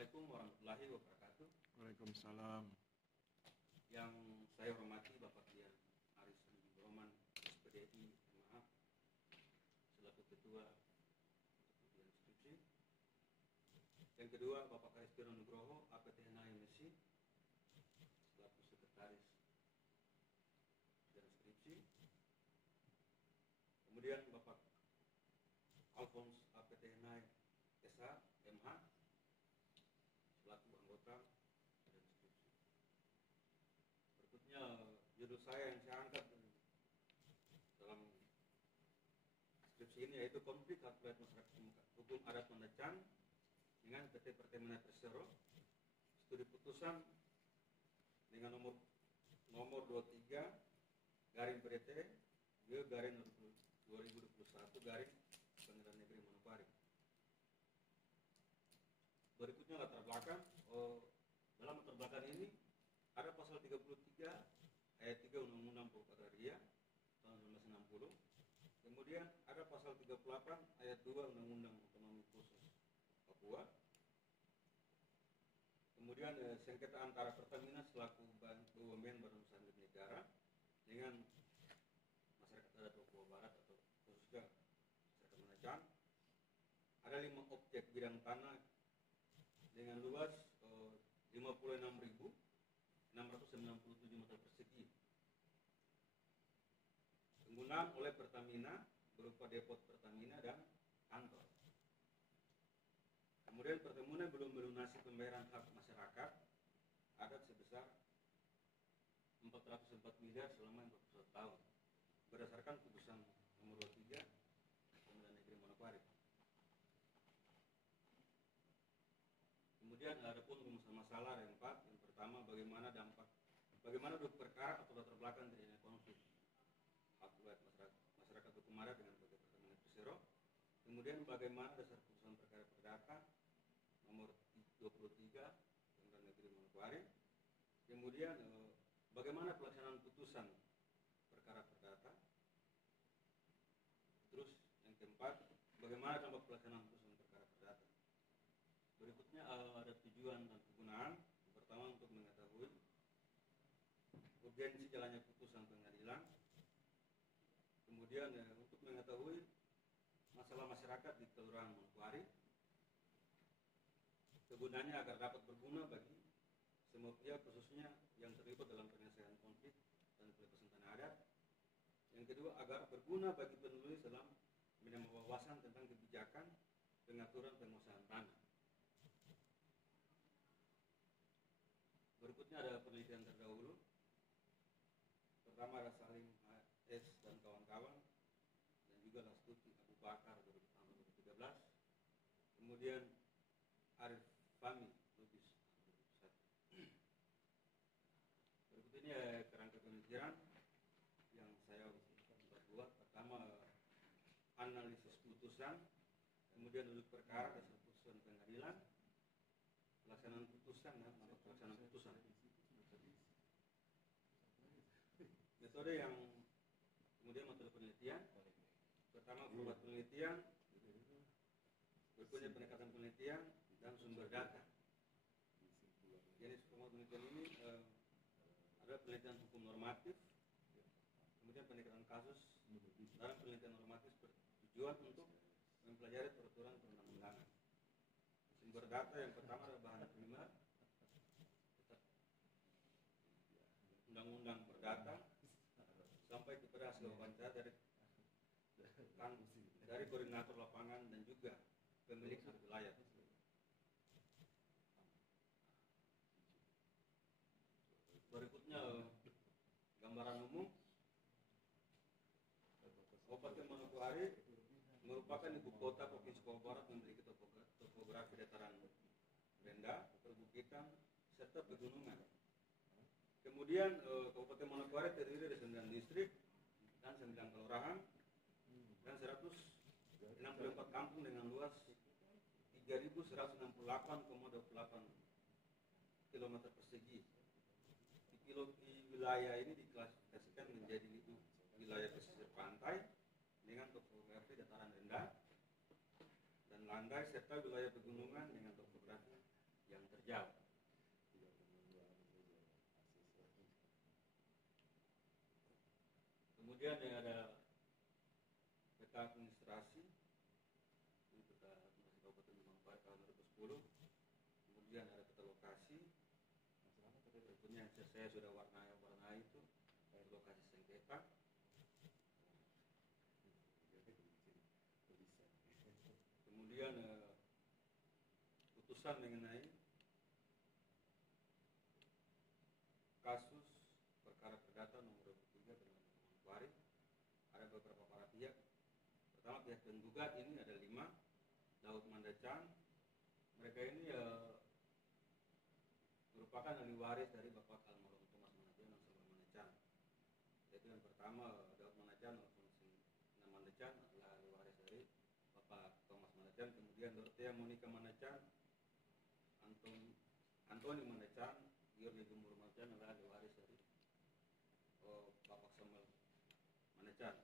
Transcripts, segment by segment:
Assalamualaikum warahmatullahi wabarakatuh. Waalaikumsalam. Yang saya hormati Bapak Dian Aris Roman, SPDI MA, selaku Ketua Ujian Skripsi. Yang kedua Bapak Karistiro Nugroho, APTN MSc, selaku Sekretaris Ujian Skripsi. Kemudian Bapak Alphonse APTN SH MH, selaku anggota Ujian Skripsi. Berikutnya judul saya yang saya angkat dalam skripsi ini yaitu konflik hak rakyat masyarakat hukum adat Mandacan dengan PT Pertamina Persero, studi putusan dengan nomor 23 garing PT garing 2021 garing Pengadilan Negeri Manokwari. Berikutnya latar belakang. Dalam latar belakang ini ada pasal 33 ayat 3 Undang-Undang Pokok Agraria tahun 1960. Kemudian ada pasal 38 ayat 2 Undang-Undang Otonomi Khusus Papua. Kemudian sengketa antara Pertamina selaku BUMN Badan Usaha Milik Negara dengan masyarakat adat Papua Barat atau khususnya masyarakat Mandacan. Ada 5 objek bidang tanah dengan luas 56.697 meter persegi. Penggunaan oleh Pertamina berupa depot Pertamina dan kantor. Kemudian Pertamina belum melunasi pembayaran hak masyarakat adat sebesar 404 miliar selama 41 tahun berdasarkan putusan nomor 23 Pengadilan Negeri Manokwari. Kemudian ada pun rumusan masalah yang 4. Yang pertama, bagaimana duduk perkara atau latar belakang terjadinya konflik hak masyarakat hukum adat dengan PT Pertamina Persero. Kemudian bagaimana dasar putusan perkara perdata nomor 23 Pengadilan Negeri Manokwari. Kemudian bagaimana pelaksanaan putusan perkara perdata. Terus yang keempat, bagaimana dampak pelaksanaan putusan perkara perdata. Berikutnya ada tujuan dan kegunaan. Yang pertama, untuk mengetahui urgensi jalannya putusan pengadilan. Kemudian untuk mengetahui masalah masyarakat di Kelurahan Manokwari. Kegunaannya agar dapat berguna bagi semua pihak, khususnya yang terlibat dalam penyelesaian konflik dan pelepasan tanah adat. Yang kedua, agar berguna bagi penulis dalam menambah wawasan tentang kebijakan pengaturan penguasaan tanah. Berikutnya ada penelitian terdahulu. Pertama ada Salim S dan kawan-kawan, dan juga Lastuti Abu Bakar dari tahun 2013. Kemudian Arif Fahmi Lubis 2001. Berikut ini kerangka penelitian yang saya buat. Pertama, analisis putusan, kemudian duduk perkara dasar putusan pengadilan, pelaksanaan putusan dan pelaksanaan putusan. Metode yang kemudian metode penelitian. Pertama, format penelitian, berikutnya pendekatan penelitian dan sumber data. Jadi format penelitian ini ada penelitian hukum normatif, kemudian pendekatan kasus. Dalam penelitian normatif bertujuan untuk mempelajari peraturan perundang-undangan. Sumber data yang pertama adalah bahan primer, undang-undang perdata, sampai kepada hasil wawancara dari koordinator lapangan dan juga pemilik hak wilayah. Berikutnya gambaran umum. Kabupaten Manokwari merupakan ibu kota Provinsi Papua Barat, memiliki topografi dataran rendah, perbukitan, serta pegunungan. Kemudian Kabupaten Manokwari terdiri dari 9 distrik dan 9 kelurahan dan 164 kampung dengan luas 3.168,28 km persegi. Di wilayah ini diklasifikasikan menjadi wilayah pesisir pantai dengan topografi dataran rendah dan landai, serta wilayah pegunungan dengan topografi yang Rijau. Kemudian ada peta administrasi, ini peta administrasi Kabupaten Manokwari tahun 2010. Kemudian ada peta lokasi, tentunya yang saya sudah warnai itu lokasi sengketa. Kemudian putusan mengenai kasus perkara perdata nomor 23 Pengadilan Manokwari. Ada beberapa para pihak. Pertama, pihak penggugat ini ada 5, Daud Mandacan. Mereka ini merupakan ahli waris dari Bapak almarhum Thomas Manacan dan Samuel Manacan. Yaitu yang pertama, Daud Manacan Mandacan adalah ahli waris dari Bapak Thomas Manacan. Kemudian Dorothea Monica Manacan, Antoni Manacan, George Gumur Manacan adalah ahli waris dari Bapak Samuel Manacan.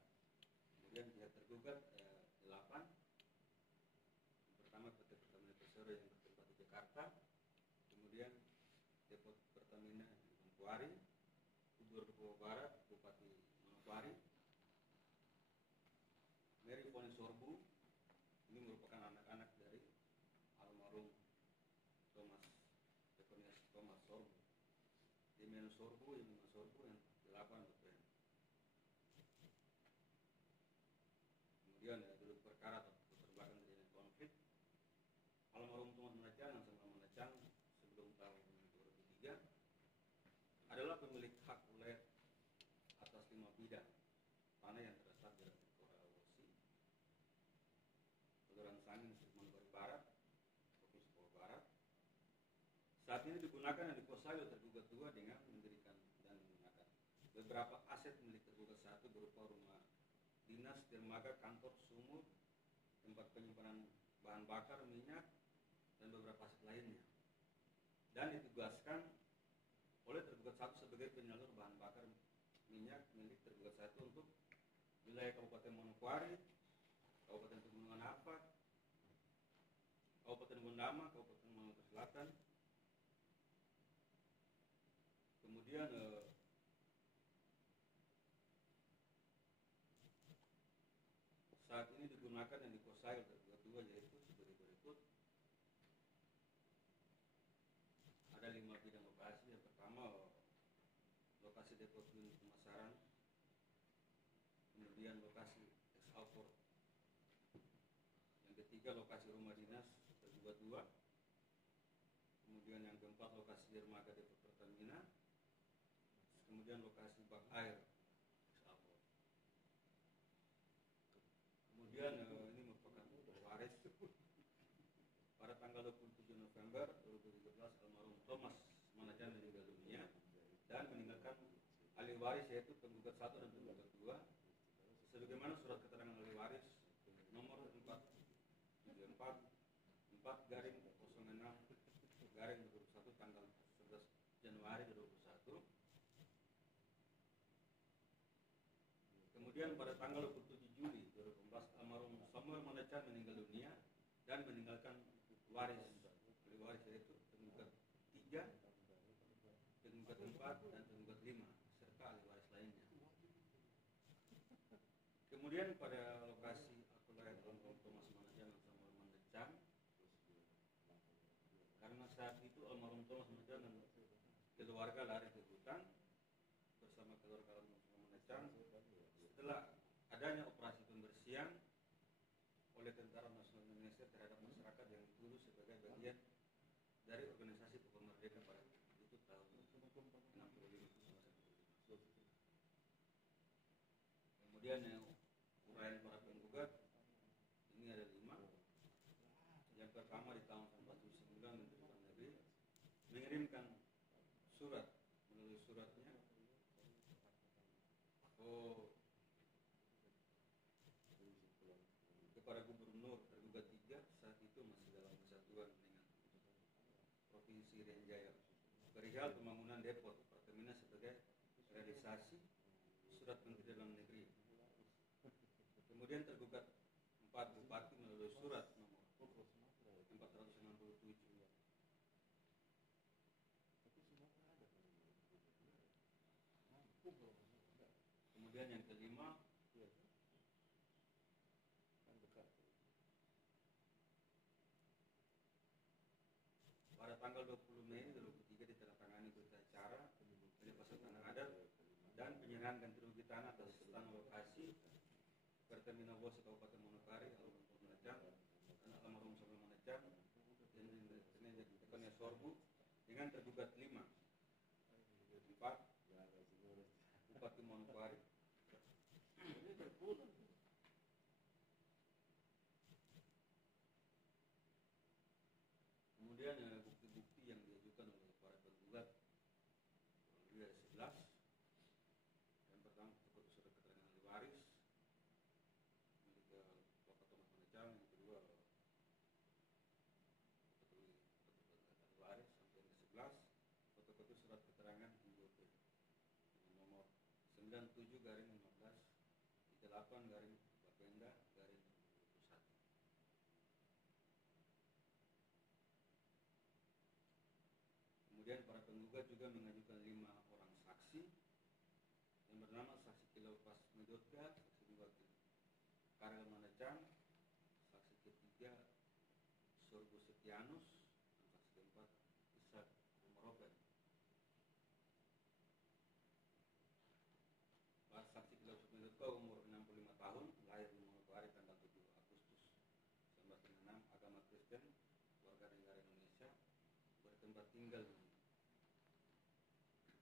Kemudian pihak tergugat 8. Yang pertama PT Pertamina Persero yang bertempat di Jakarta. Kemudian Depo Pertamina di Manokwari, Gubernur Papua Barat, Bupati Manokwari, Mary Foni Sorbu, ini merupakan anak-anak dari almarhum Thomas Sorbu. Demian Sorbu, yang 5 Sorbu, yang 8 Dr. Kemudian duduk perkara atau terbelakang kejadian konflik. Almarhum Thomas Manacan dan Samuel Manacan sebelum tahun 2003 adalah pemilik hak ulet atas 5 bidang tanah yang terletak di Daerah Wosi, Kelurahan Sangin, Manokwari Barat, Provinsi Papua Barat. Saat ini digunakan dan dikuasai oleh tergugat 2 dengan mendirikan dan menggunakan beberapa aset milik tergugat 1 berupa rumah dinas, dermaga, kantor, sumur, tempat penyimpanan bahan bakar, minyak, dan beberapa aset lainnya. Dan ditugaskan oleh tergugat 1 sebagai penyalur bahan bakar minyak milik tergugat 1 untuk wilayah Kabupaten Manokwari, Kabupaten Pegunungan Arfak, Kabupaten Gondama, Kabupaten Maluku Selatan. Kemudian saat ini digunakan dan dikuasai oleh tergugat 2 yaitu sebagai berikut. Ada 5 bidang lokasi. Yang pertama, lokasi depo unit pemasaran, kemudian lokasi eksaltor. Yang ketiga, lokasi rumah dinas tergugat 2. Kemudian yang keempat, lokasi dermaga depo Pertamina. Kemudian lokasi bak air eksaltor. Kemudian ini merupakan waris. Pada tanggal 27 November 2013 almarhum Thomas Manacan meninggal dunia dan meninggalkan ahli waris yaitu penggugat 1 dan penggugat 2 sebagaimana surat keterangan ahli waris nomor 4/06/2021 tanggal 11 Januari 2021. Kemudian pada tanggal 27 Juli 2014 almarhum Samuel Manacan meninggal dunia dan meninggalkan waris, ahli waris yaitu penggugat 3, penggugat 4, dan penggugat 5 serta ahli waris lainnya. Kemudian pada lokasi akulayan almarhum Thomas Manacan dan Samuel Manacan, karena saat itu almarhum Thomas Manacan dan keluarga lari ke hutan bersama keluarga almarhum Manacan setelah adanya operasi pembersihan oleh Tentara Nasional Indonesia terhadap masyarakat yang dituduh sebagai bagian dari organisasi Papua Merdeka pada itu tahun 65. Kemudian uraian para penggugat ini ada 5. Yang pertama, di tahun 1949 Menteri Dalam Negeri mengirimkan surat melalui suratnya kepada Gubernur tergugat 3 saat itu masih dalam kesatuan dengan Provinsi Riau Jaya perihal pembangunan depo Pertamina sebagai realisasi surat Menteri Dalam Negeri. Kemudian tergugat 4 bupati melalui surat nomor 467 Kemudian yang kelima, pada tanggal 20 Mei 2023 ditandatangani berita acara pelepasan tanah adat dan penyerahan ganti rugi tanah atas tanah lokasi Pertamina Bos Kabupaten Manokwari, almarhum Manajang dan almarhum Samuel Manajang yang ditekannya Sorbu dengan tergugat 5, 4 Bupati Manokwari. Kemudian bukti-bukti yang diajukan oleh para penggugat lebih dari 11. Yang pertama surat keterangan ahli waris milik Bapak Thomas Manajang, yang kedua ahli waris, sampai yang ke-11 fotokopi surat keterangan NIP dengan nomor 97-15-38-Bapenda-2021. Kemudian para penggugat juga mengajukan 5 orang saksi yang bernama saksi Kilopas Medotka, saksi 2 Karel Manajang, saksi ketiga Sorbu Setianus, dan saksi keempat Ishak Romoroben. Saksi Kilopas Medotka umur 65 tahun, lahir di Manokwari tanggal 7 Agustus 1996, agama Kristen, warga negara Indonesia, bertempat tinggal di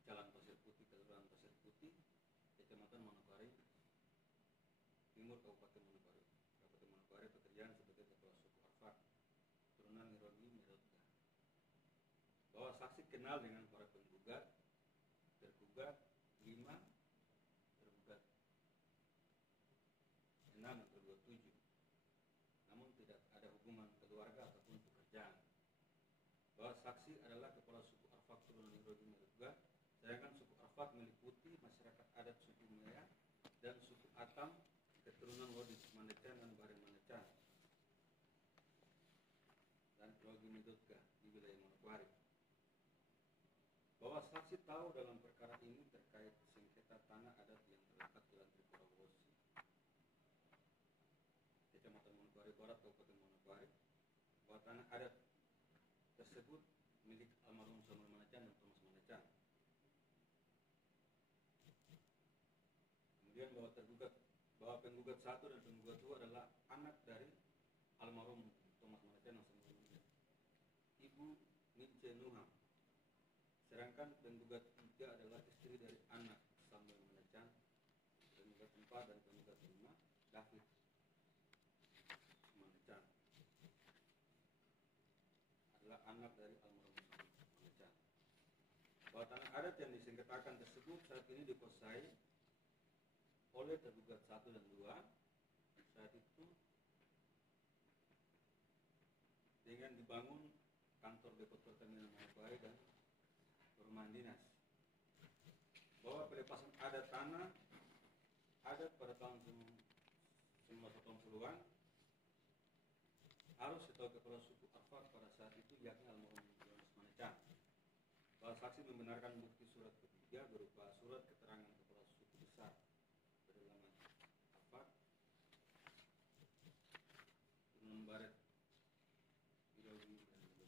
Jalan Pasir Putih, Kelurahan Pasir Putih, Kecamatan Manokwari Timur, Kabupaten Manokwari. Kabupaten Manokwari, pekerjaan sebagai kepala suku Arfak, turunan Nirogi Medotka. Bahwa saksi kenal dengan para penggugat, tergugat 5, tergugat 6, dan tergugat 7. Namun tidak ada hubungan keluarga ataupun pekerjaan. Bahwa saksi adalah kepala suku Arfak turunan Nirogi Medotka, sedangkan suku Arfak meliputi masyarakat adat suku Maya dan suku Atam keturunan Wadis Manajang dan Baren Manajang dan Nirogi Medotka di wilayah Manokwari. Bahwa saksi tahu dalam perkara ini terkait sengketa tanah adat yang terletak di Jalan Trikorowosi, Kecamatan Manokwari Barat, Kabupaten Manokwari, bahwa tanah adat tersebut milik almarhum Samuel Manajang dan Thomas Manajang. Kemudian bahwa penggugat 1 dan penggugat 2 adalah anak dari almarhum Thomas Manajang dan Samuel Manajang, Ibu Mince Nuham. Sedangkan penggugat 3 adalah istri dari anak Samuel Manajang. Penggugat 4 dan penggugat 5 David Manajang adalah anak dari almarhum Samuel Manajang. Bahwa tanah adat yang disengketakan tersebut saat ini dikuasai oleh tergugat 1 dan 2 saat itu dengan dibangun kantor Depot Pertamina Manokwari dan perumahan dinas. Bahwa pelepasan adat tanah adat pada tahun 1980-an harus ditahu kepala suku Arfak pada saat itu, yakni almarhum Thomas Manajang. Bahwa saksi membenarkan bukti surat ketiga berupa surat keterangan kepala suku besar pedalaman Arfak turunan Baret Nirogi dan Medotka.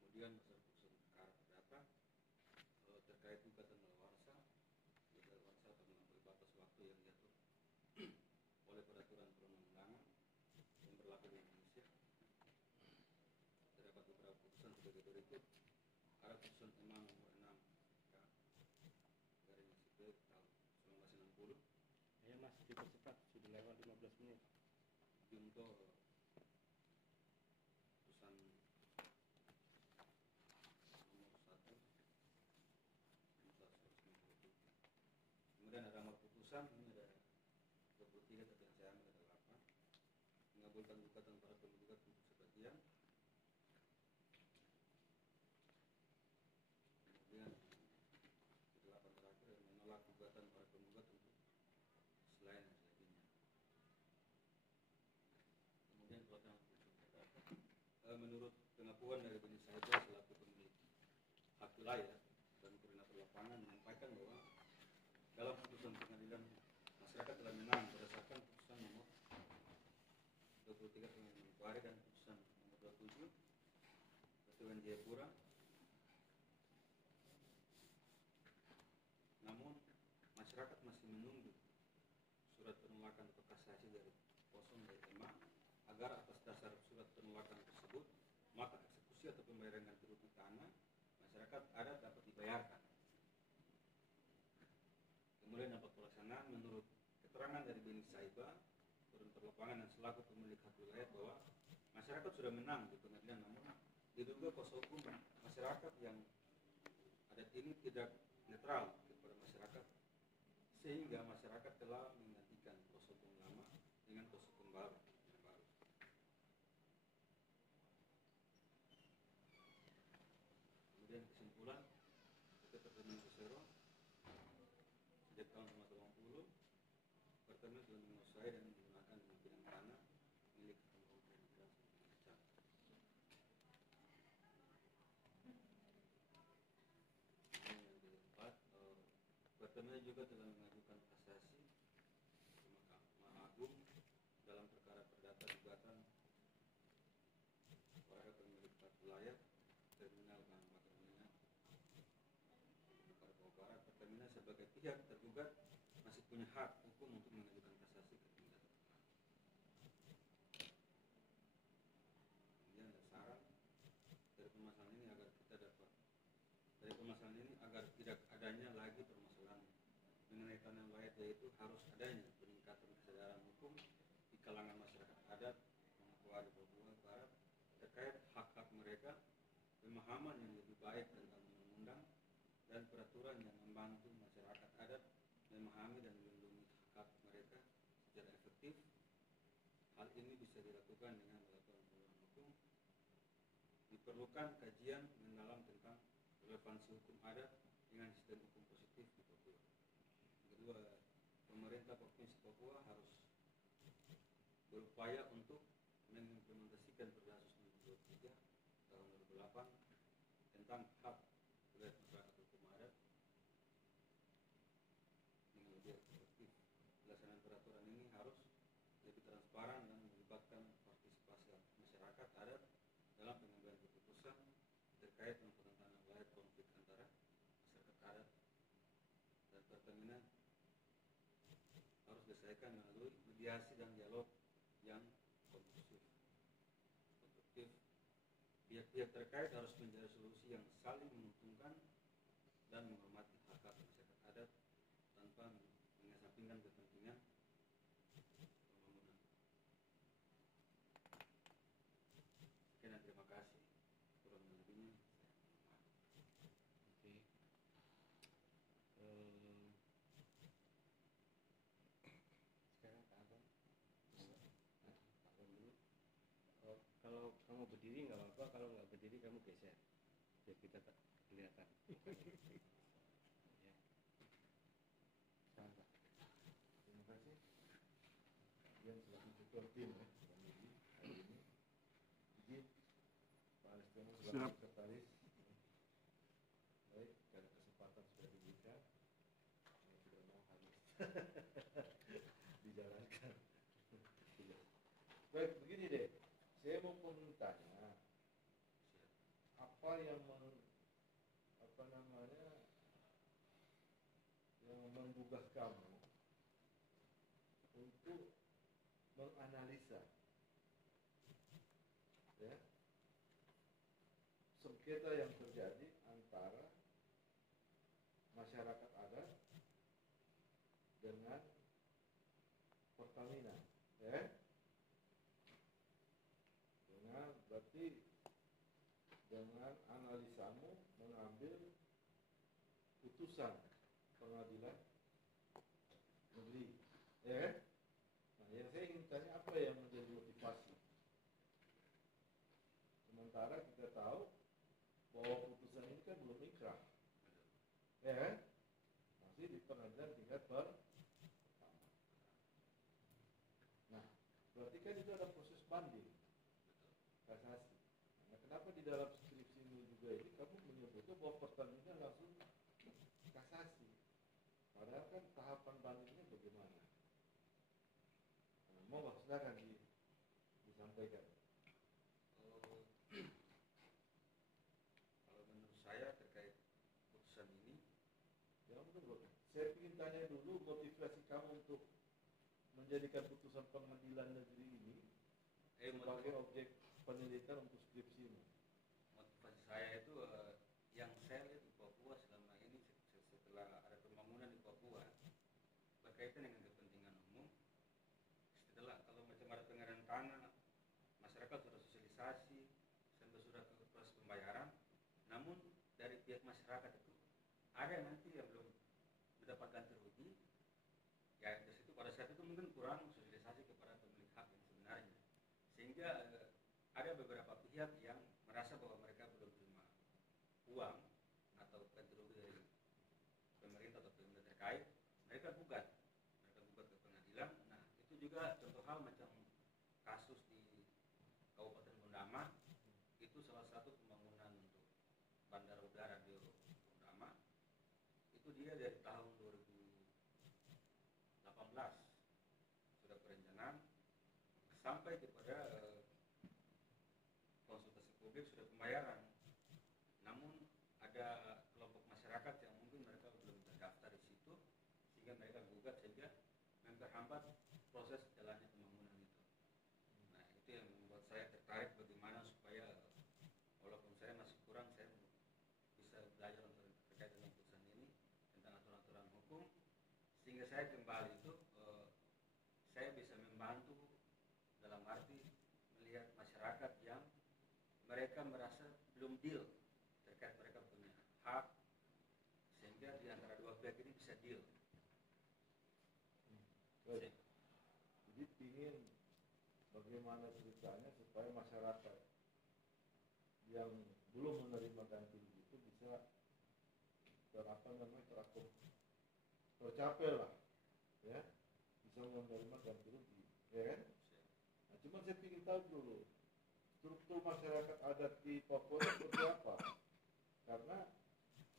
Kemudian masalah putusan perkara perdata terkait gugatan daluarsa atau melampaui batas waktu yang diatur oleh peraturan perundang-undangan yang berlaku di Indonesia. Terdapat beberapa putusan sebagai berikut. Ada putusan Imam nomor 6 garing sipil tahun 1960. Ya mas, dipercepat, sudah lewat 15 menit. Untuk putusan nomor 1 Kemudian ada nomor putusan, ini ada 23 tapi yang saya ambil ada 8. mengabulkan gugatan para penggugat untuk sebagian. Kemudian ke-8 terakhir menolak gugatan para penggugat untuk selain dan selebihnya. Kemudian pelaksana menurut pengakuan dari Beni Saibah selaku pemilik hak wilayah dan koordinator lapangan menyampaikan bahwa dalam putusan pengadilan masyarakat telah menang berdasarkan putusan nomor 23 tahun Januari dan putusan nomor 27 Ketua Jayapura. Namun masyarakat masih menunggu surat penolakan atau kasasi dari kosong dari EMA agar atas dasar surat penolakan tersebut maka eksekusi atau pembayaran ganti rugi tanah masyarakat adat dapat dibayarkan. Kemudian dapat pelaksanaan menurut keterangan dari Beni Saibah koordinator lapangan dan selaku pemilik hak wilayah bahwa masyarakat sudah menang di pengadilan, namun diduga kuasa hukum masyarakat yang adat ini tidak netral kepada masyarakat sehingga masyarakat telah menggantikan kuasa hukum lama dengan kuasa hukum baru. Kemudian kesimpulan PT Pertamina Persero sejak tahun 1980 Pertamina telah menguasai dan menggunakan 5 bidang tanah milik pemerintah Indonesia. Yang keempat, Pertamina juga telah mengajukan kasasi ke Mahkamah Agung dalam perkara perdata gugatan para pemilik hak wilayah terminal bahan bakar minyak Papua Barat. Pertamina sebagai pihak tergugat masih punya hak hukum untuk mengajukan kasasi ke tingkat pertama. Kemudian ada saran dari permasalahan ini agar tidak adanya lagi permasalahan mengenai tanah wilayah, yaitu harus adanya peningkatan kesadaran hukum di kalangan masyarakat adat Papua Barat terkait hak-hak mereka, pemahaman yang lebih baik tentang undang-undang dan peraturan yang membantu masyarakat adat memahami dan melindungi hak mereka secara efektif. Hal ini bisa dilakukan dengan melakukan penegakan hukum. Diperlukan kajian mendalam tentang relevansi hukum adat dengan sistem hukum positif di Papua. Kedua, pemerintah Provinsi Papua harus berupaya untuk mengimplementasikan Perdasus nomor 23 tahun 2008 tentang hak wilayah masyarakat hukum adat dengan lebih efektif. Pelaksanaan peraturan ini harus lebih transparan dan melibatkan partisipasi masyarakat adat dalam pengambilan keputusan terkait penempatan tanah wilayah konflik antara masyarakat adat dan Pertamina harus diselesaikan melalui mediasi dan dialog yang konstruktif. Pihak-pihak terkait harus mencari solusi yang saling menguntungkan dan menghormati hak-hak masyarakat adat tanpa mengesampingkan kepentingan pembangunan. Sekian dan terima kasih. Kurang lebihnya Oke. Sekarang Pak Abang. Pak Abang dulu. Kalau kamu berdiri nggak apa-apa, kalau nggak berdiri kamu geser biar kita tak kelihatan. Ya. Sekarang Pak. Terima kasih. Yang selaku ketua tim hari ini. Izin Pak Alistono selaku sekretaris. Baik, karena kesempatan sudah diberikan, tidak mau habis dijalankan. Baik, begini deh. Saya mau bertanya, apa yang menggugah kamu untuk menganalisa ya sengketa yang terjadi antara masyarakat adat dengan Pertamina, ya? Berarti dengan analisamu mengambil putusan pengadilan negeri, ya? Nah, yang saya ingin tanya, apa yang menjadi motivasi Sementara kita tahu bahwa putusan ini kan belum inkrah, ya kan? Masih di pengadilan tingkat pertama. Nah, berarti kan itu ada proses banding, kasasi. Nah, kenapa di dalam skripsimu juga ini kamu menyebutnya bahwa pertamina langsung kasasi? Padahal kan tahapan bandingnya bagaimana? Nah, mau silakan disampaikan. Kalau menurut saya terkait putusan ini, Ya betul. Saya ingin tanya dulu motivasi kamu untuk menjadikan putusan pengadilan negeri ini sebagai objek penelitian untuk skripsimu. motivasi saya itu yang saya lihat di Papua selama ini setelah ada pembangunan di Papua berkaitan dengan kepentingan umum. Setelah kalau macam ada pengerahan tanah, masyarakat sudah sosialisasi sampai sudah ke proses pembayaran, namun dari pihak masyarakat itu ada nanti yang belum mendapat ganti rugi. Ya di situ pada saat itu mungkin kurang sosialisasi kepada pemilik hak yang sebenarnya, sehingga ada beberapa pihak yang merasa bahwa mereka belum terima uang atau ganti rugi dari pemerintah atau pihak terkait, mereka gugat ke pengadilan. Nah itu juga contoh hal macam kasus di Kabupaten Bundama, itu salah satu pembangunan untuk bandara udara di Bundama, itu dia dari tahun 2018 sudah perencanaan sampai kepada konsultasi publik sudah pembayaran, namun ada kelompok masyarakat yang mungkin mereka belum terdaftar di situ sehingga mereka gugat sehingga memperhambat proses jalannya pembangunan itu. Nah itu yang membuat saya tertarik bagaimana supaya walaupun saya masih kurang, saya bisa belajar untuk terkait dengan putusan ini tentang aturan-aturan hukum, sehingga saya kembali itu saya bisa membantu dalam arti melihat masyarakat yang mereka merasa belum deal terkait mereka punya hak, sehingga di antara dua pihak ini bisa deal. Baik. Jadi ingin bagaimana ceritanya supaya masyarakat yang belum menerima ganti rugi itu bisa tercapai lah, ya, bisa menerima ganti rugi, ya kan? Nah, cuma saya ingin tahu dulu struktur masyarakat adat di Papua seperti apa, karena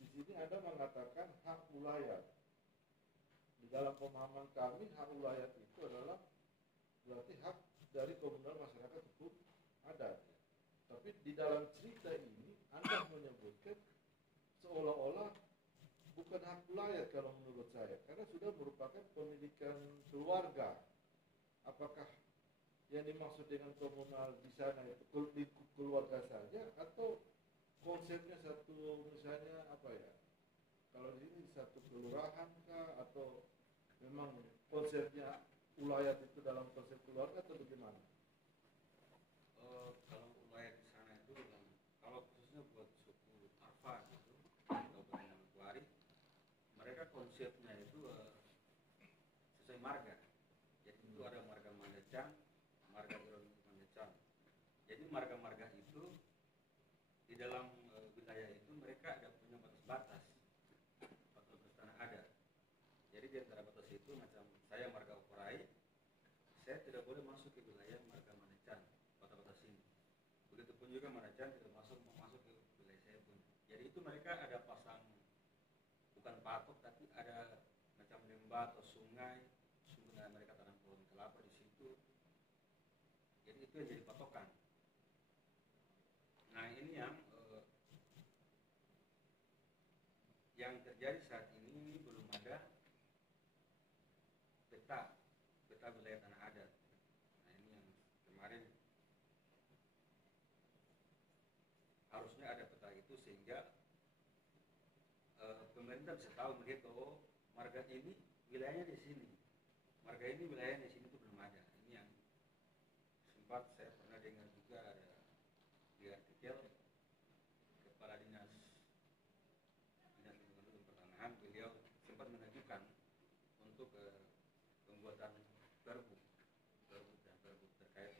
di sini Anda mengatakan hak ulayat. Di dalam pemahaman kami hak ulayat itu adalah berarti hak dari komunal masyarakat hukum adat. Tapi di dalam cerita ini Anda menyebutkan seolah-olah bukan hak ulayat kalau menurut saya, karena sudah merupakan pemilikan keluarga. Apakah yang dimaksud dengan komunal di sana itu di keluarga saja, atau konsepnya satu, misalnya apa ya? Kalau di sini satu kelurahan kah, atau memang konsepnya ulayat itu dalam konsep keluarga atau bagaimana? Kalau ulayat di sana itu, kalau khususnya buat suku Arfa gitu, Kabupaten Manokwari, mereka konsepnya itu sesuai marga. Jadi itu ada marga Mandacang, marga Mandacang. Jadi marga-marga itu di dalam wilayah itu mereka ada punya batas-batas tanah adat. Jadi di antara batas itu, macam saya marga Oporai, saya tidak boleh masuk ke wilayah marga Mandacang, batas-batas ini. Begitupun juga Mandacang tidak masuk ke wilayah saya pun. Jadi itu mereka ada pasang, bukan patok, tapi ada macam lembah atau sungai mereka tanam pohon kelapa di situ. Jadi itu yang jadi patokan. Nah ini yang terjadi saat ini belum ada peta wilayah tanah adat. Nah ini yang kemarin harusnya ada peta itu, sehingga pemerintah bisa tahu, melihat bahwa marga ini wilayahnya di sini, marga ini wilayahnya di sini, itu belum ada. Ini yang sempat saya pernah dengar juga ada di artikel kepala dinas lingkungan hidup pertanahan, beliau sempat mengajukan untuk pembuatan perbu terkait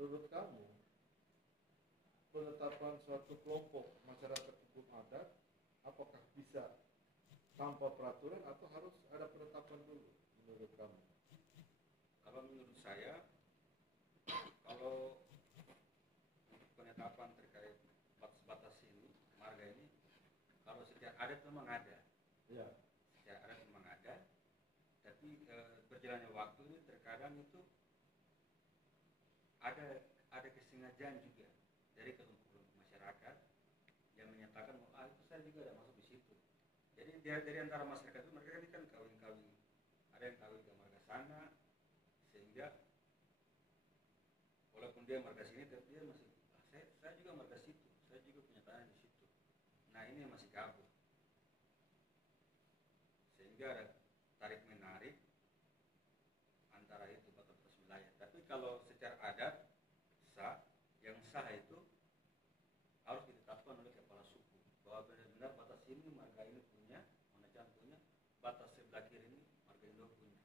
menurut kamu penetapan suatu kelompok masyarakat hukum adat apakah bisa tanpa peraturan atau harus ada penetapan dulu menurut kamu? Kalau menurut saya, kalau penetapan terkait batas-batas ini, marga ini, kalau setiap adat memang ada, Ya, setiap adat memang ada, tapi berjalannya waktu ini terkadang itu ada kesengajaan juga dari kelompok-kelompok masyarakat yang menyatakan bahwa itu saya juga ada masuk di situ. Jadi dari antara masyarakat itu mereka ini kan kawin-kawin, ada yang kawin ke marga sana, sehingga walaupun dia marga sini tapi dia masih saya juga marga situ, saya juga punya tanah di situ. Nah ini yang masih kabur, sehingga ada tarik menarik antara itu batas wilayah. Tapi kalau secara adat sah, yang sah itu harus ditetapkan oleh kepala suku bahwa benar-benar batas ini marga ini punya, Manacan punya, batas sebelah kiri ini marga Indo punya,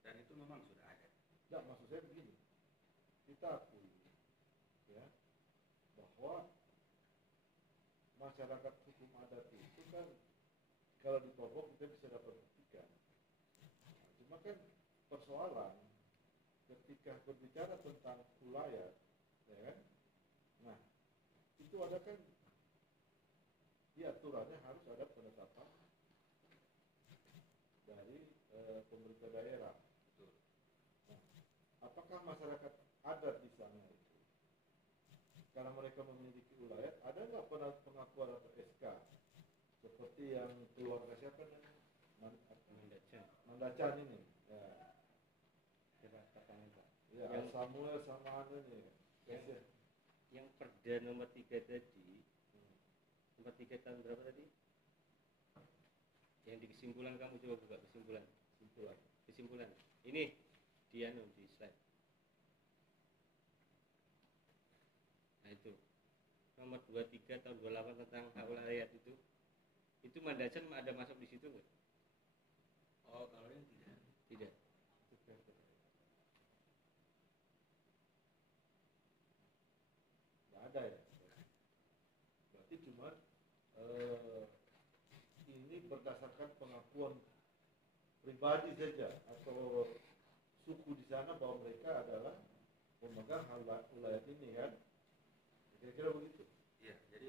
dan itu memang sudah ada. tidak, maksud saya begini, kita akui ya bahwa masyarakat hukum adat itu kan kalau ditobok kita bisa dapat buktikan. Nah, cuma kan persoalan ketika berbicara tentang ulayat, ya kan? Nah, itu ada kan di aturannya harus ada penetapan dari pemerintah daerah. Betul. Nah, apakah masyarakat adat di sana itu, karena mereka memiliki ulayat, ada nggak pengakuan atau SK seperti yang keluarga siapa namanya? Mandacan ini, ya, ya Yang- Samuel sama anu nih, Yang- yang Perda nomor 3 tadi, nomor 3 tahun berapa tadi? Yang di kesimpulan, kamu coba buka kesimpulan. Ini dia di slide. Nah itu nomor 23 tahun 28 tentang hak ulayat itu Mandacan ada masuk di situ nggak? Oh kalau ini tidak. Tidak. nggak ada ya. Berarti cuma ini berdasarkan pengakuan pribadi saja atau suku di sana bahwa mereka adalah pemegang ulayat ini kan, kira-kira begitu. Iya, jadi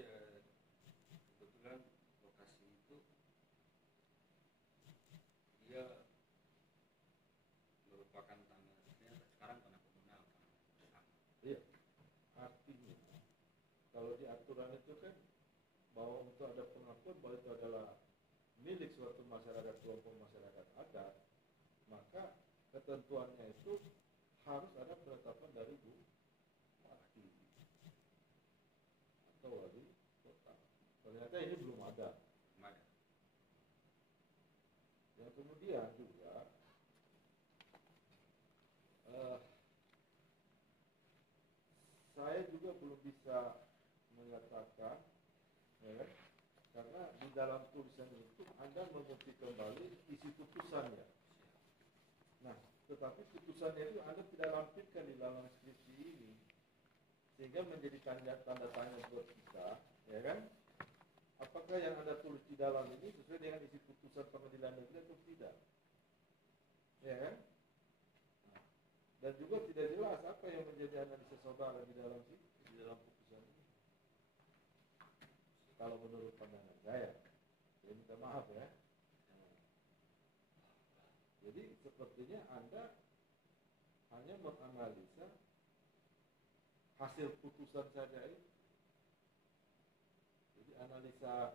kebetulan lokasi itu dia merupakan tanah, sekarang tanah komunal, tanah bersama. Iya, artinya kalau di aturan itu kan bahwa untuk ada pengakuan bahwa itu adalah milik suatu masyarakat, kelompok masyarakat adat, maka ketentuannya itu harus ada penetapan dari bupati atau wali kota. Ternyata ini belum ada. Belum ada. Yang kemudian juga saya juga belum bisa mengatakan, ya kan? Karena di dalam tulisan itu Anda mengerti kembali isi putusannya. Nah, tetapi putusannya itu Anda tidak lampirkan di dalam skripsi ini, sehingga menjadi tanda tanya buat kita, ya kan? Apakah yang Anda tulis di dalam ini sesuai dengan isi putusan pengadilan negeri atau tidak? Ya kan? Nah, dan juga tidak jelas apa yang menjadi analisa saudara di dalam putusan ini. Kalau menurut pandangan saya minta maaf ya. Jadi sepertinya Anda hanya menganalisa hasil putusan saja itu. Jadi analisa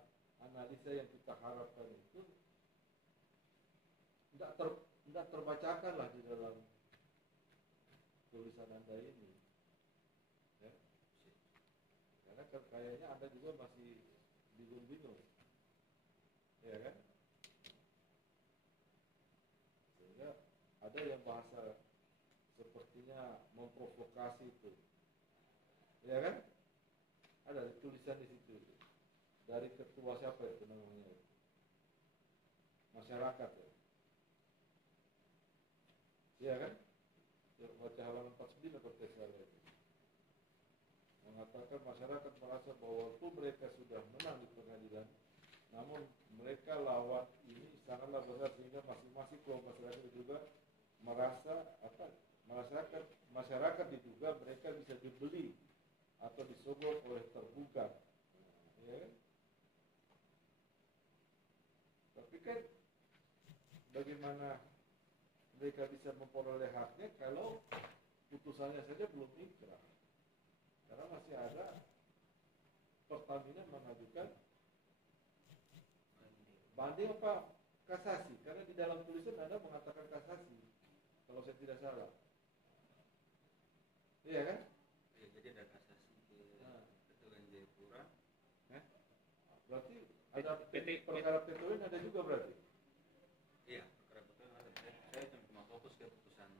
yang kita harapkan itu tidak terbacakan lah di dalam tulisan Anda ini. Ya. Karena kayaknya Anda juga masih bingung-bingung. Ya kan? Sehingga ada yang bahasa sepertinya memprovokasi itu. Ya kan? Ada tulisan di situ. Dari ketua siapa itu namanya? Masyarakat ya. Iya kan? Baca halaman 49 atau saya itu. bahkan masyarakat merasa bahwa walaupun mereka sudah menang di pengadilan, namun mereka lawan ini sangatlah besar sehingga masing-masing kelompok masyarakat juga merasa masyarakat diduga mereka bisa dibeli atau disogok oleh tergugat. Ya kan? Tapi kan bagaimana mereka bisa memperoleh haknya kalau putusannya saja belum inkrah? Karena masih ada Pertamina mengajukan banding apa kasasi, karena di dalam tulisan Anda mengatakan kasasi kalau saya tidak salah. Iya kan? Ya, jadi ada kasasi ke PT UN Jayapura. Berarti ada perkara PT UN ada juga berarti? Iya, perkara PT UN ada. Saya cuma fokus ke putusan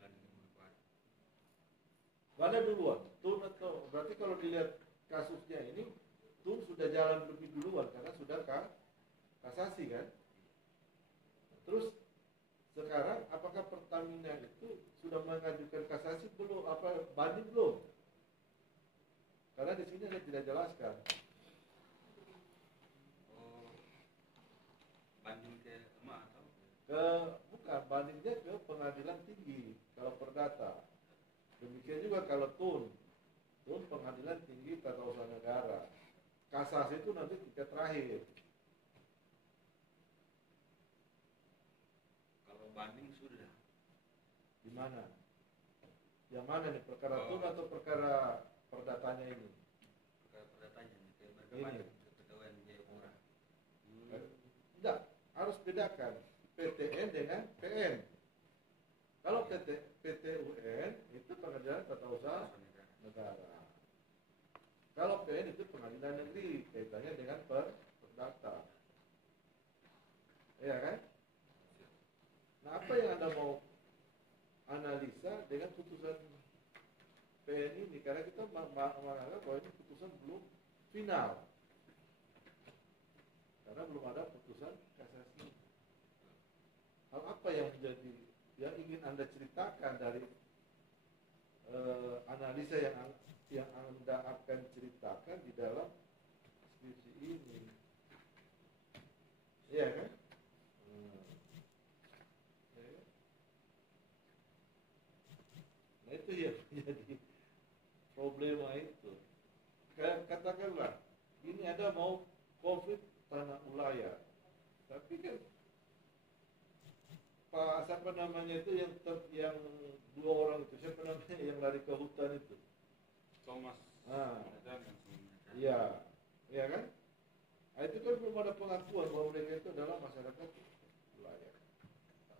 954. Mana duluan? Tun atau berarti kalau dilihat kasusnya ini Tun sudah jalan lebih duluan karena sudah kasasi kan? Terus sekarang apakah Pertamina itu sudah mengajukan kasasi belum? Apa banding belum? Karena di sini saya tidak jelaskan. Oh, banding ke emak atau Bukan, bandingnya ke pengadilan tinggi kalau perdata. Demikian juga kalau Tun pengadilan tinggi tata usaha negara. Kasasi itu nanti tingkat terakhir. kalau banding sudah? Di mana? Yang mana nih, perkara Tun atau perkara perdatanya ini? Perkara perdatanya ke berkembang ke PT UN Jayapura. Tidak, harus bedakan PTN dengan PN. Kalau PT UN itu pengadilan tata usaha negara. Kalau PN itu pengadilan negeri, kaitannya dengan perdata. Iya kan? Nah, apa yang Anda mau analisa dengan putusan PN ini? Karena kita menganggap bahwa ini putusan belum final. Karena belum ada putusan kasasi. Hal apa yang menjadi yang ingin Anda ceritakan dari analisa yang Anda akan ceritakan di dalam skripsi ini? Iya kan? Nah, itu yang jadi problema itu. Katakanlah ini ada mau konflik tanah ulayar, tapi kan Pak siapa namanya itu yang dua orang itu, siapa namanya yang lari ke hutan itu? Thomas. Iya, iya kan? Nah, itu kan belum ada pengakuan bahwa mereka itu adalah masyarakat ulayar.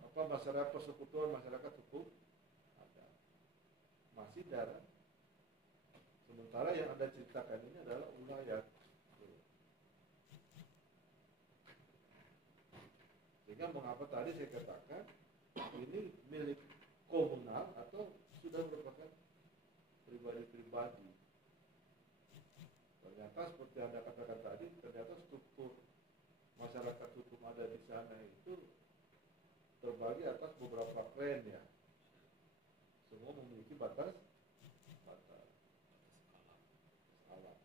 Apa masyarakat persekutuan masyarakat hukum ada masih darah. Sementara yang Anda ceritakan ini adalah ulayar. Sehingga mengapa tadi saya katakan ini milik komunal atau sudah merupakan pribadi-pribadi. Ternyata seperti Anda katakan tadi, ternyata struktur masyarakat hukum ada di sana itu terbagi atas beberapa klan ya. Semua memiliki batas alam.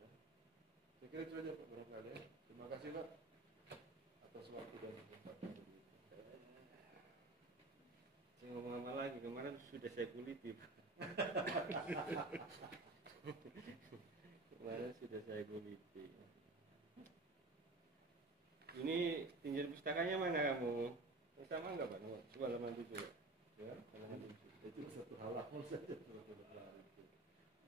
Ya. Saya kira itu saja Pak barangkali ya. Terima kasih Pak atas waktu dan kesempatan. Saya ngomong apa lagi, kemarin sudah saya kuliti Pak. Kemarin sudah saya kuliti. Ini tinjau pustakanya mana kamu? Sama enggak Pak? Coba halaman 7 Pak. Ya, Halaman 7. itu satu halaman saja surat itu.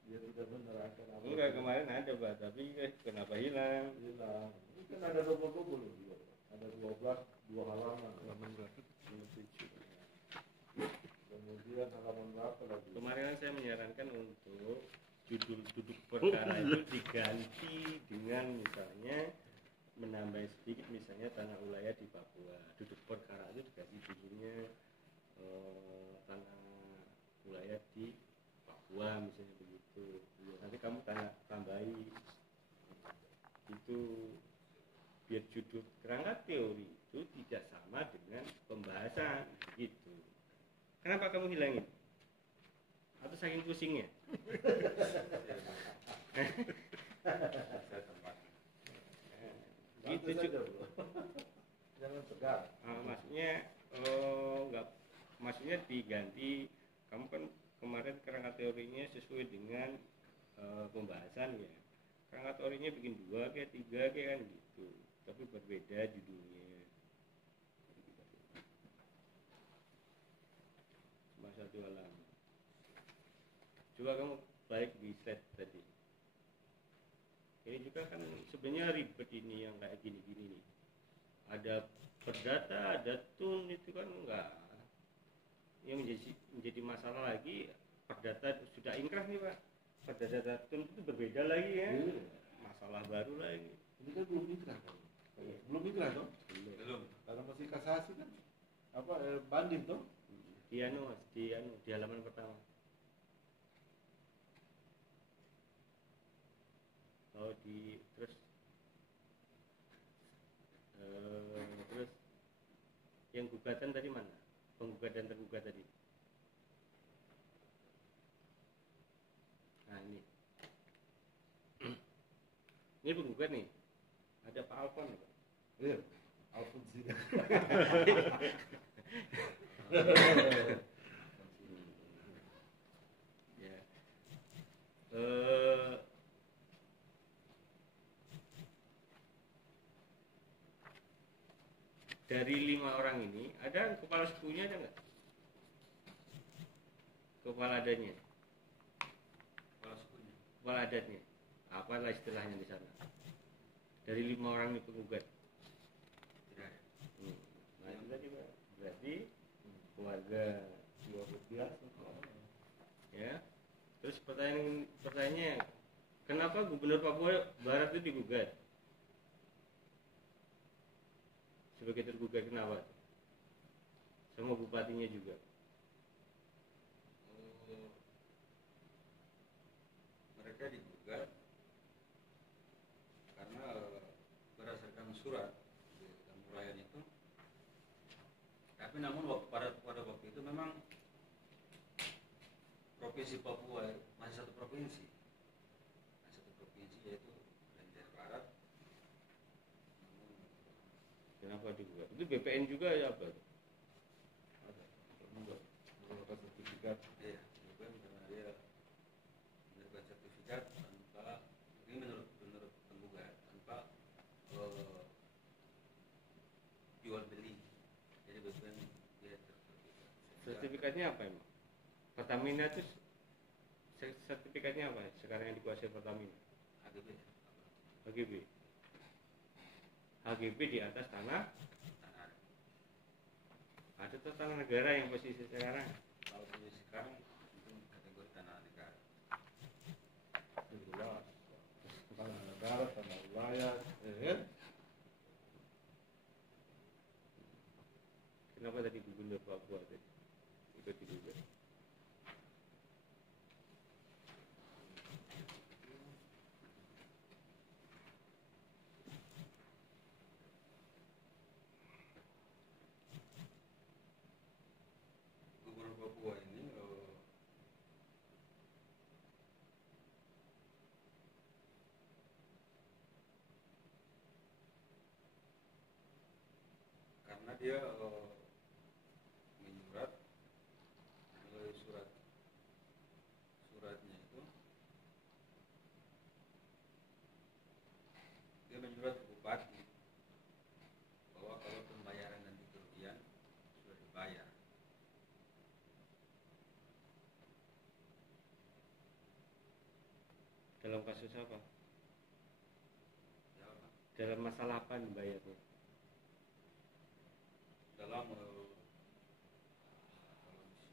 Dia tidak menerangkan apa. Enggak, kemarin ada Pak, tapi kenapa hilang? Hilang. Ini kan ada double dia. Ada 2 halaman. Halaman berapa? Halaman 7. Kemudian halaman berapa lagi? Kemarin kan saya menyarankan untuk judul duduk perkara itu diganti dengan misalnya menambah sedikit, misalnya tanah ulayar di Papua. Duduk perkara itu dikasih judulnya tanah ulayar di Papua misalnya begitu. Ya, nanti kamu tambahi itu biar judul kerangka teori itu tidak sama dengan pembahasan gitu. Kenapa kamu hilangin? atau saking pusingnya? Saya tempat. Gitu Santai saja, juga. bro. Jangan tegar. Maksudnya enggak, maksudnya diganti. Kamu kan kemarin kerangka teorinya sesuai dengan pembahasan ya. Kerangka teorinya bikin 2 kayak 3 kayak kan gitu. Tapi berbeda judulnya. Cuma satu halaman. Coba kamu balik di slide tadi. Ini juga kan sebenarnya ribet ini yang kayak gini-gini nih. Ada perdata, ada tun, itu kan enggak. Yang menjadi masalah lagi, perdata sudah ingkrah nih Pak. Perdata tun itu berbeda lagi ya. Iya. Masalah baru lagi. Ini kan belum inkrah kan? Iya. Belum inkrah dong? Belum. Karena masih kasasi kan? Banding dong? Di halaman pertama. Oh terus yang gugatan tadi mana? Penggugat dan tergugat tadi. Nah ini. Ini penggugat nih. Ada Pak Alfon ya, Pak? Iya. Alfonsi. Ya. Dari 5 orang ini ada kepala sukunya ada nggak? Kepala adatnya, Kepala sukunya. kepala adatnya, apalah istilahnya di sana? Dari 5 orang itu penggugat. Tidak ada. Nah itu tadi Pak. Berarti keluarga 12. ya. Terus pertanyaannya, kenapa Gubernur Papua Barat itu digugat? Sebagai tergugat kenapa? Sama bupatinya juga. Mereka digugat karena berdasarkan surat di Urayan itu. Tapi namun pada waktu itu memang provinsi Papua masih satu provinsi, yaitu Banjar Barat. Kenapa digugat? Itu BPN juga ya apa? Ada. Belum ada sertifikat. Iya, bukan karena dia menerbitkan sertifikat tanpa, ini menurut penggugat, tanpa jual beli. Jadi bukan dia sertifikat. Sertifikatnya apa emang? Pertamina itu sertifikatnya apa? Sekarang yang dikuasai Pertamina? HGB. HGB. HGB di atas tanah. Tanah. Ada tuh tanah negara yang posisi sekarang. Kalau posisi sekarang itu kategori tanah negara. Jelas. Tanah negara, tanah wilayah. Kan? Kenapa tadi Gubernur Papua tadi ikut digugat? Gubernur Papua ini karena dia menyurat melalui suratnya itu, dia menyurat ke bupati bahwa kalau pembayaran nanti kerugian sudah dibayar. Dalam kasus apa? Ya, Pak. Dalam masalah apa dibayarnya? Dalam kalau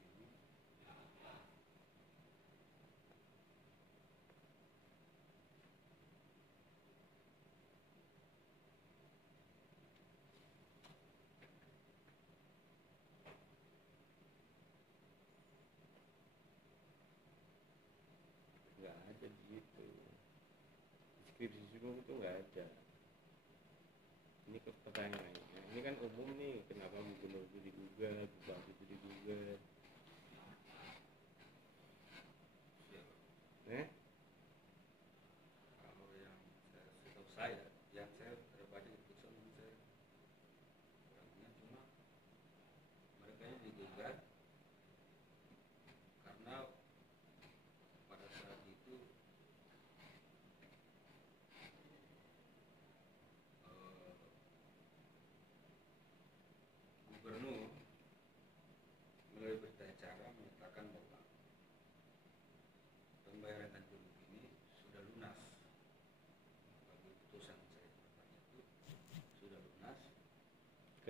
di sini Nggak ada gitu. Deskripsi semua itu nggak ada. Ini pertanyaannya. Ini kan umum nih, kenapa gubernur itu digugat, bupati itu digugat?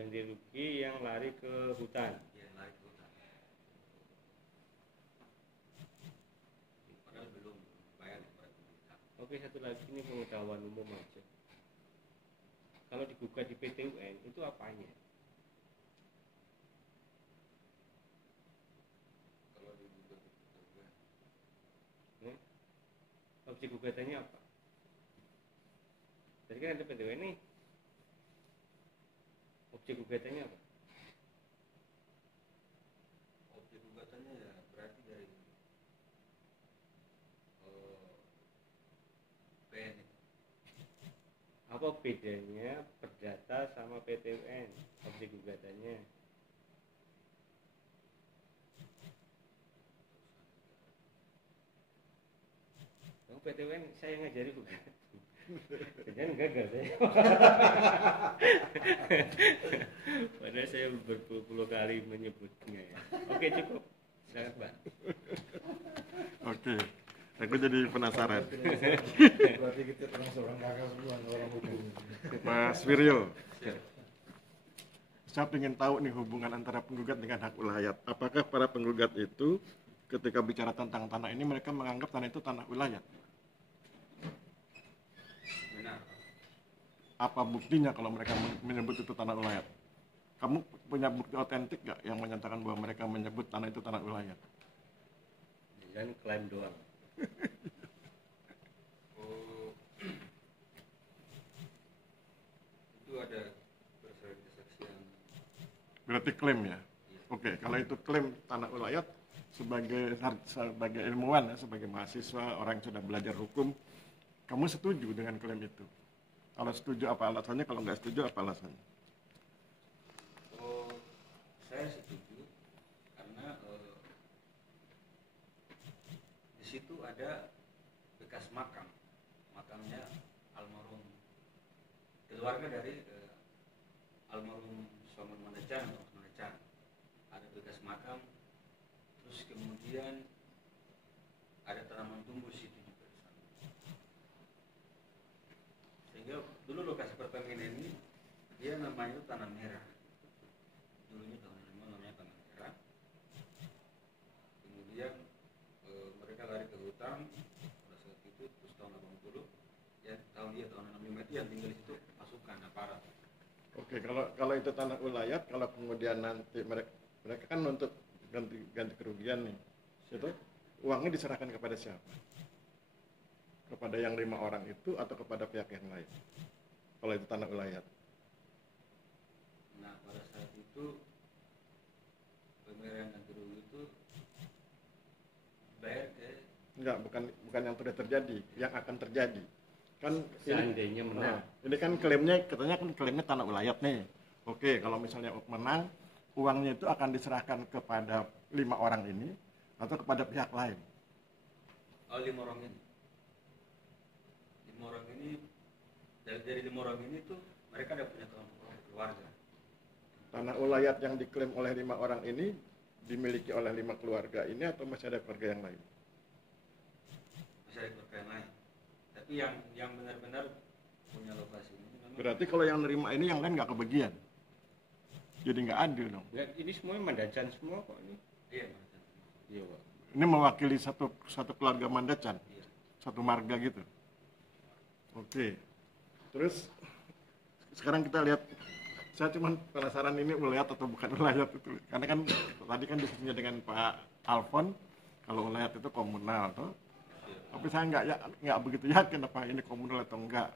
ganti rugi yang lari ke hutan. Ya, lari ke hutan. Padahal belum bayar kepada pemerintah. Oke, satu lagi ini pengetahuan umum aja. Kalau digugat di PT UN itu apanya? Kalau digugat juga. Objek gugatannya apa? Tadi kan ada PT UN nih. Objek gugatannya apa? Objek gugatannya ya berarti dari PN. Apa bedanya Perdata sama PT UN? Objek gugatannya. Kamu PT UN saya ngajari bukan? Jangan gagal saya. Padahal saya berpuluh-puluh kali menyebutnya ya. Oke, cukup. Silakan, Pak. Oke, aku jadi penasaran. Berarti kita orang kakak semua, orang hukum. Mas Wiryo, saya ingin tahu nih hubungan antara penggugat dengan hak ulayat. Apakah para penggugat itu ketika bicara tentang tanah ini mereka menganggap tanah itu tanah ulayat? Benar. Apa buktinya kalau mereka menyebut itu tanah ulayat? Kamu punya bukti otentik nggak yang menyatakan bahwa mereka menyebut tanah itu tanah ulayat? Jangan klaim doang. Itu ada berdasarkan kesaksian. Berarti klaim ya? Oke, kalau itu klaim tanah ulayat sebagai ilmuwan ya, sebagai mahasiswa, orang yang sudah belajar hukum, kamu setuju dengan klaim itu? Kalau setuju apa alasannya? Kalau nggak setuju apa alasannya? Saya setuju karena di situ ada bekas makamnya almarhum keluarga dari almarhum Suamun Mandacan. Ada bekas makam, terus kemudian ada tanaman tumbuh situ juga di sana. Sehingga dulu lokasi Pertamina ini dia namanya itu tanah merah. Dulunya namanya tanah merah. Kemudian mereka lari ke hutan pada saat itu, terus tahun 80 ya tahun 65 itu yang tinggal di situ pasukan aparat. Oke, kalau itu tanah ulayat, kalau kemudian nanti mereka kan untuk ganti kerugian nih, itu uangnya diserahkan kepada siapa? Kepada yang 5 orang itu atau kepada pihak yang lain? Kalau itu tanah ulayat. Nah pada saat itu pembayaran ganti rugi itu bayar ke Enggak, bukan yang sudah terjadi, yang akan terjadi. Kan Seandainya menang. ini kan katanya klaimnya tanah ulayat nih. Oke, kalau misalnya menang, uangnya itu akan diserahkan kepada 5 orang ini atau kepada pihak lain. 5 orang ini. 5 orang ini dari 5 orang ini tuh mereka ada punya keluarga. Tanah ulayat yang diklaim oleh 5 orang ini dimiliki oleh 5 keluarga ini atau masih ada keluarga yang lain? Masih ada keluarga yang lain. Tapi yang benar-benar punya lokasi ini memang. Berarti kalau yang nerima ini yang lain nggak kebagian. Jadi nggak adil dong. Nggak, ini semuanya Mandacan semua kok ini. Iya, Iya, Pak. Ini mewakili satu keluarga Mandacan, iya. satu marga gitu. Oke. Terus sekarang kita lihat, saya cuma penasaran ini ulayat atau bukan ulayat itu. Karena kan tadi kan diskusinya dengan Pak Alfon, kalau ulayat itu komunal, toh. Tapi saya nggak begitu yakin apa ini komunal atau enggak.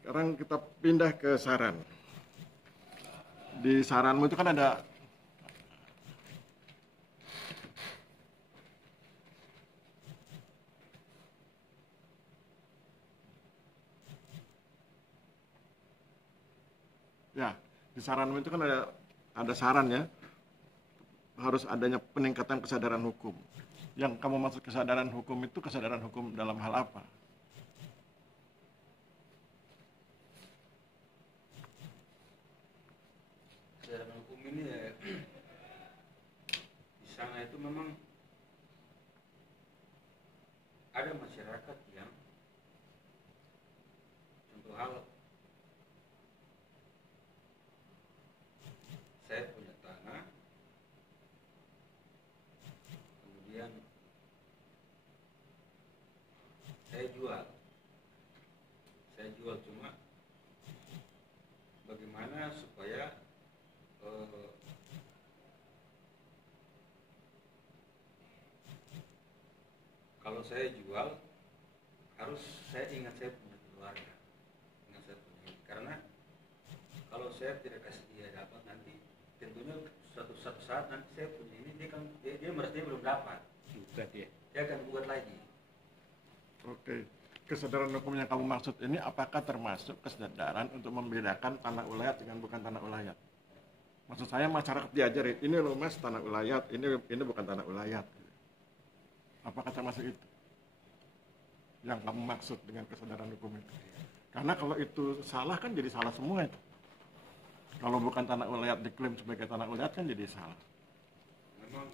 Sekarang kita pindah ke saran. Di saranmu itu kan ada ya, di saranmu itu kan ada saran ya, harus adanya peningkatan kesadaran hukum. Yang kamu maksud kesadaran hukum itu kesadaran hukum dalam hal apa? Kesadaran hukum ini ya di sana itu memang ada masyarakat yang contoh hal kalau saya jual harus saya ingat saya punya keluarga, ingat saya punya ini. Karena kalau saya tidak kasih dia dapat, nanti tentunya suatu saat nanti saya punya ini, dia merasa dia belum dapat, juga dia. dia akan buat lagi. Oke. Kesadaran hukum yang kamu maksud ini apakah termasuk kesadaran untuk membedakan tanah ulayat dengan bukan tanah ulayat? Maksud saya masyarakat diajari, ini loh mas tanah ulayat, ini bukan tanah ulayat. Apakah termasuk itu yang kamu maksud dengan kesadaran hukum itu? Karena kalau itu salah kan jadi salah semua itu. Kalau bukan tanah ulayat diklaim sebagai tanah ulayat kan jadi salah. Memang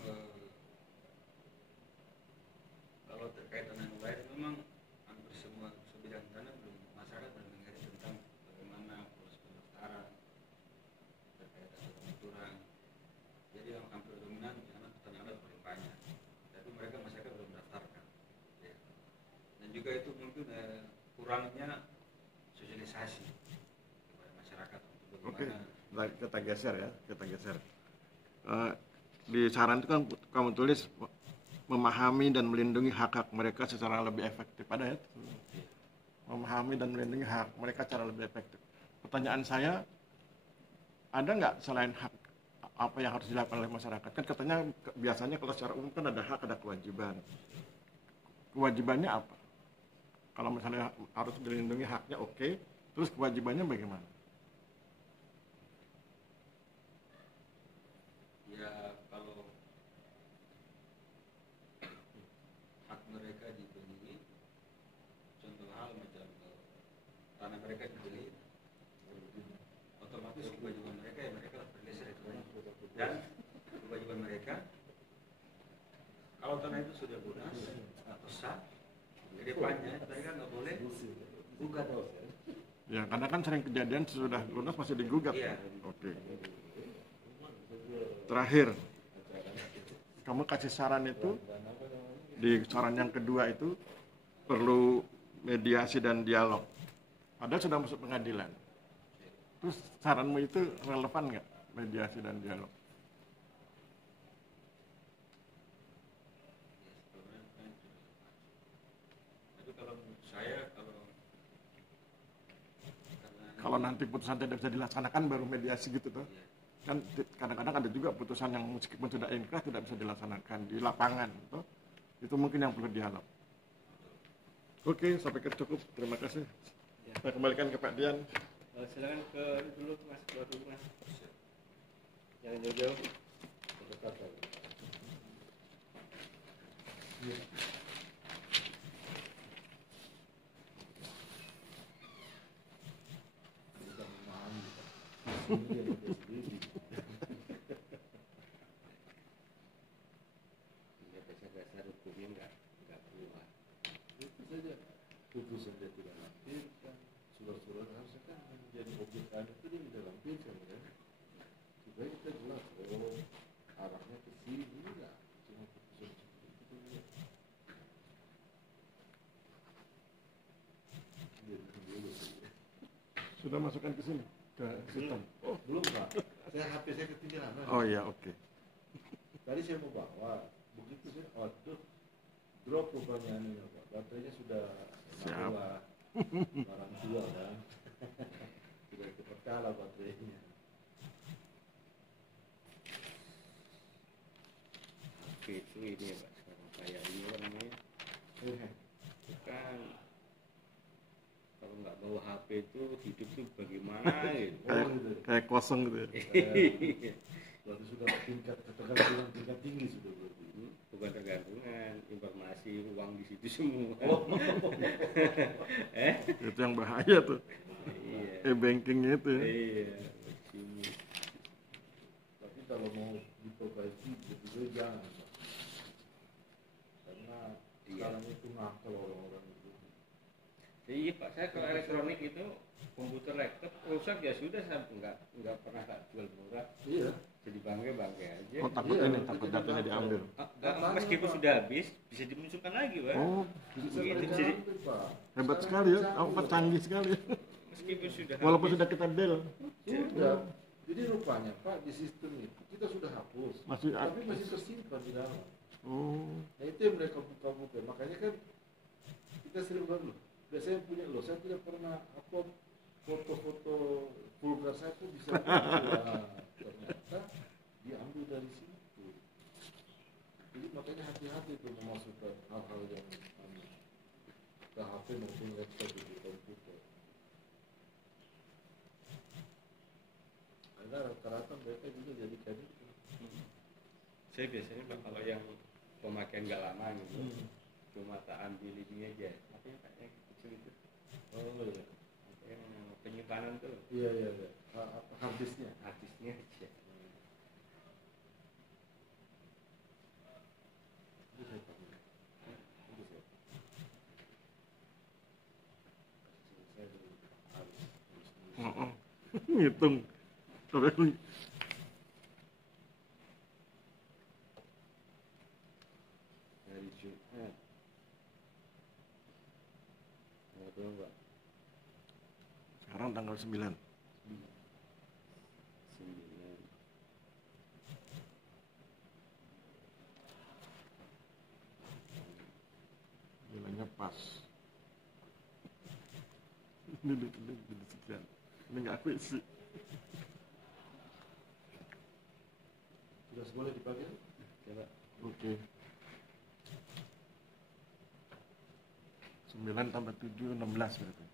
kalau terkait tanah ulayat memang hampir semua sebidang tanah belum, masyarakat belum mengerti tentang bagaimana proses pendaftaran terkait dengan pengaturan. Jadi yang hampir dominan di sana tanah adat paling banyak, tapi mereka masyarakat belum mendaftarkan. Ya. Dan juga itu mungkin kurangnya sosialisasi kepada masyarakat untuk Oke, bagaimana. kita geser ya, kita geser. Di saran itu kan kamu tulis memahami dan melindungi hak-hak mereka secara lebih efektif. Ada ya? Memahami dan melindungi hak mereka secara lebih efektif. Pertanyaan saya, ada nggak selain hak apa yang harus dilakukan oleh masyarakat? Kan katanya biasanya kalau secara umum kan ada hak, ada kewajiban. Kewajibannya apa? Kalau misalnya harus dilindungi haknya oke, terus kewajibannya bagaimana? Ya kalau hak mereka dibeli, contoh hal macam tanah mereka dibeli, otomatis kewajiban mereka ya mereka bergeser itu. Dan kewajiban mereka, kalau tanah itu sudah lunas atau sah, ke depannya mereka nggak boleh gugat. Ya, karena kan sering kejadian sudah lunas masih digugat. Iya. Oke. Terakhir, kamu kasih saran itu, di saran yang kedua itu, perlu mediasi dan dialog. Padahal sudah masuk pengadilan. Terus saranmu itu relevan nggak, mediasi dan dialog? Tapi kalau menurut saya, Kalau nanti putusan tidak bisa dilaksanakan baru mediasi gitu tuh. Kan kadang-kadang ada juga putusan yang meskipun sudah inkrah tidak bisa dilaksanakan di lapangan tuh. Itu mungkin yang perlu dialog. Oke, sampai cukup. Terima kasih. Saya kembalikan ke Pak Dian. Silakan ke dulu mas, keluar dulu mas. Jangan jauh-jauh. Dekat lagi. Dasar hukumnya nggak keluar. Itu saja putusan dia tidak lampirkan, surat-surat harusnya kan menjadi objek itu dia tidak lampirkan kan, supaya kita jelas arahnya ke sini enggak cuma putusan seperti itu. Sudah masukkan ke sini ke sistem. Belum Pak, saya HP saya ketinggalan. Oh iya, oke. Tadi saya mau bawa, begitu saya drop rupanya Pak, baterainya sudah Siap. barang tua kan, sudah terpercaya baterainya. Oke, itu ini ya Pak, sekarang kayak ini apa namanya, kan kalau nggak bawa HP itu hidup tuh bagaimana gitu. Kayak kosong gitu ya. Berarti sudah tingkat ketergantungan tingkat tinggi sudah berarti. Bukan tergantungan, informasi uang di situ semua. Itu yang bahaya tuh. Iya. E-bankingnya itu ya. Iya. Sini. Tapi kalau mau diperbaiki betul jangan Pak. Karena sekarang itu nakal orang-orang itu. Iya Pak, saya kalau elektronik itu komputer laptop rusak ya sudah, saya nggak pernah tak jual murah. Iya. Jadi bangke aja. Oh, takut Iya, ini, nanti takut jadi datanya nakal. diambil. Meskipun sudah habis, bisa dimunculkan lagi Pak. Oh, Bisa Gitu, mereka jadi- ambil, Pak. hebat Sekarang sekali ya. bisa Oh, ambil. canggih sekali. Meskipun sudah Walaupun habis. sudah kita del, Sudah. Jadi rupanya Pak di sistem itu kita sudah hapus. masih Tapi masih tersimpan di dalam. Oh, Nah itu yang mereka buka-buka. Makanya kan kita sering bilang loh, biasanya punya loh, saya tidak pernah upload foto-foto vulgar saya tuh bisa wah, ternyata diambil dari situ. Jadi makanya hati-hati tuh memasukkan hal-hal yang ke HP maupun laptop di komputer. Karena rata-rata mereka juga jadikan itu. Saya biasanya Pak, kalau yang pemakaian nggak lama gitu, cuma tak ambil ini aja. Apa ya Pak yang kecil itu? Oh iya. Apa yang penyimpanan tuh? Iya iya iya. Harddisknya. Artisnya aja. Itu saya pakai. Itu saya. Saya dulu harus. oh. Ngitung. Tapi Hari Jumat. Waduh Pak. sekarang tanggal 9. 9. Nilainya pas. Ini sekian. Ini nggak aku isi. Sudah boleh dipakai? Coba. Oke. 9 tambah 7, 16 berarti.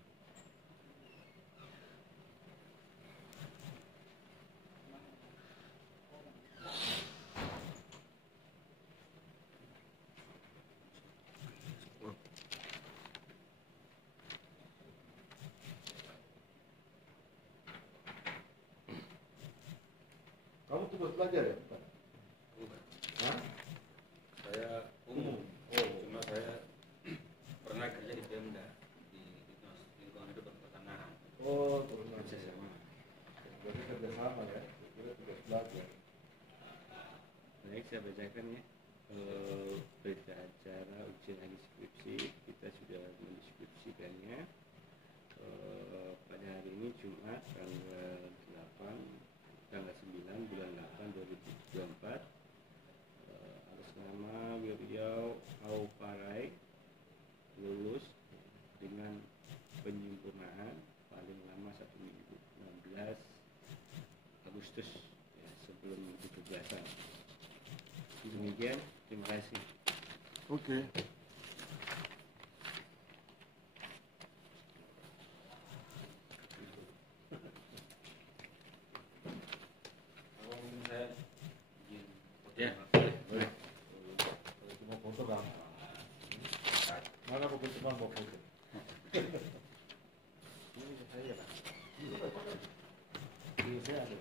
Kamu tugas belajar ya? Bukan? Bukan. Hah? Saya umum. Cuma saya pernah kerja di Pemda di lingkungan hidup dan pertanahan. Oh, terus Bisa sama. berarti kerjasama ya? Kira tugas belajar. Baik, saya bacakan ya. Berita acara ujian akhir skripsi kita sudah mendiskusikannya. Pada hari ini Jumat tanggal 9 bulan 8 2024. Atas nama Wiryaw Auparai lulus dengan penyempurnaan paling lama 1 minggu 16 Agustus ya, sebelum 17-an. Demikian, terima kasih. Oke. Kalau mungkin saya izin foto. Ya. Boleh. Kalau cuma foto gampang. Mana buku cuma mau foto? Ini saya Pak. Ini saya ada.